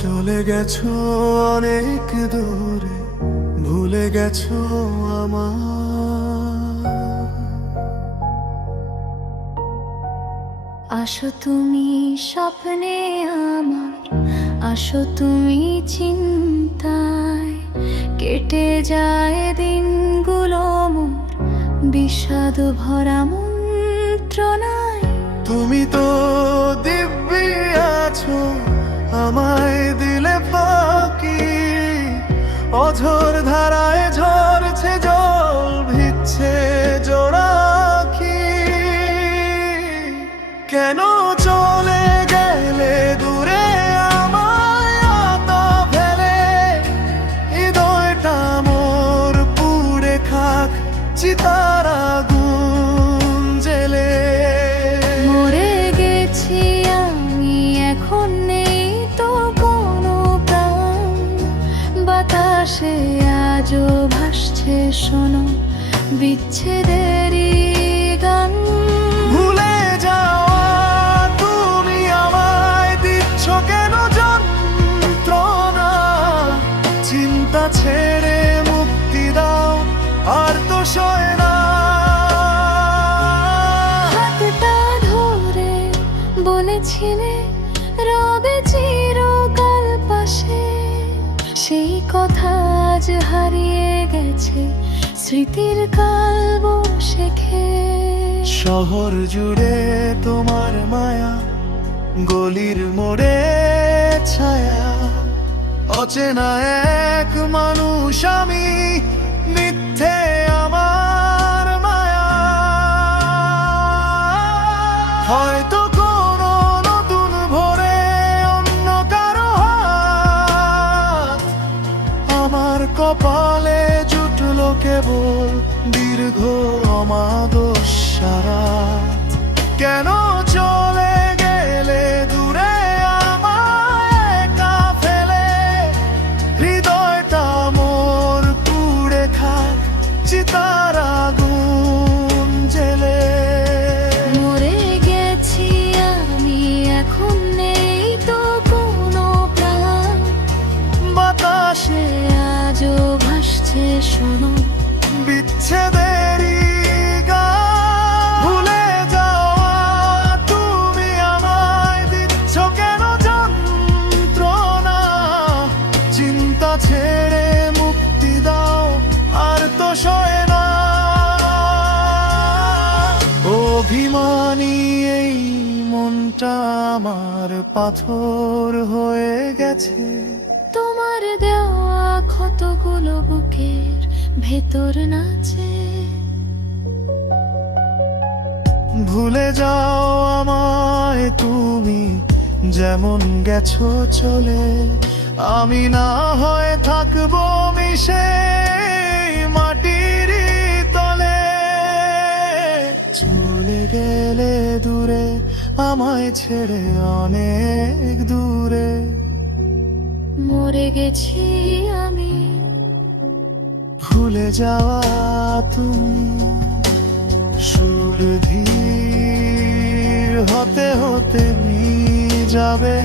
চলে গেছো অনেক দূরে, ভুলে গেছো আমার। আসো তুমি স্বপ্নে আমার, আসো তুমি চিন্তায়, কেটে যায় দিনগুলো মোর বিষাদ ভরা মন্ত্রণায়। তুমি তো দিব্যি আছো, আমায় দিলে ফাঁকি, অঝোর ধারায় ঝরছে জল, ভিজছে জোড়াখি। কেন চলে গেলে দূরে আমায় আতা ফেলে, হৃদয়টা মোর পুড়ে খাক চিতার আগুন জেলে। মরে গেছি আমি, এখন নেই তো কোনো প্রাণ, বাতাসে আজও ভাসছে শোনো বিচ্ছেদেরই গান। ভুলে যাওয়া তুমি আমায় দিচ্ছ কেন যন্ত্রণা, চিন্তা ছেড়ে মুক্তি দাও আর তো সয় না। হাতটা ধরে বলেছিলে রবে চিরকাল পাশে, সেই কথা আজ হারিয়ে গেছে স্মৃতির কাল বসে। শহর জুড়ে তোমার মায়া, গলির মোড়ে ছায়া, অচেনা এক মানুষ আমি, মিথ্যে আমার মায়া। হয়তো কোনো নতুন ভোরে অন্য কারো হাত, আমার কপালে জুটলো কেবল দীর্ঘ অমাদস্য রাত। কেন চলে গেলে দূরে আমায় একা ফেলে, হৃদয়টা মোর পুড়ে খাক চিতার আগুন জেলে। মরে গেছি আমি, এখন নেই তো কোনো প্রাণ, বাতাসে আজও ভাসছে শোনো বিচ্ছেদেরই গান। ভুলে যাওয়া তুমি আমায় দিচ্ছ কেন যন্ত্রণা, চিন্তা ছেড়ে মুক্তি দাও আর তো সয় না। অভিমানী এই মনটা আমার পাথর হয়ে গেছে, তোমার দেওয়া ক্ষতগুলো বুকের ভেতর নাচে। ভুলে যাও আমায় তুমি যেমন গেছো চলে, আমি না হয় থাকবো মিশে মাটির তলে। চলে গেলে দূরে আমায় ছেড়ে অনেক দূরে, মরে গেছি আমি। ভুলে যাওয়া তুমি সুর ধীর হতে হতে যাবে।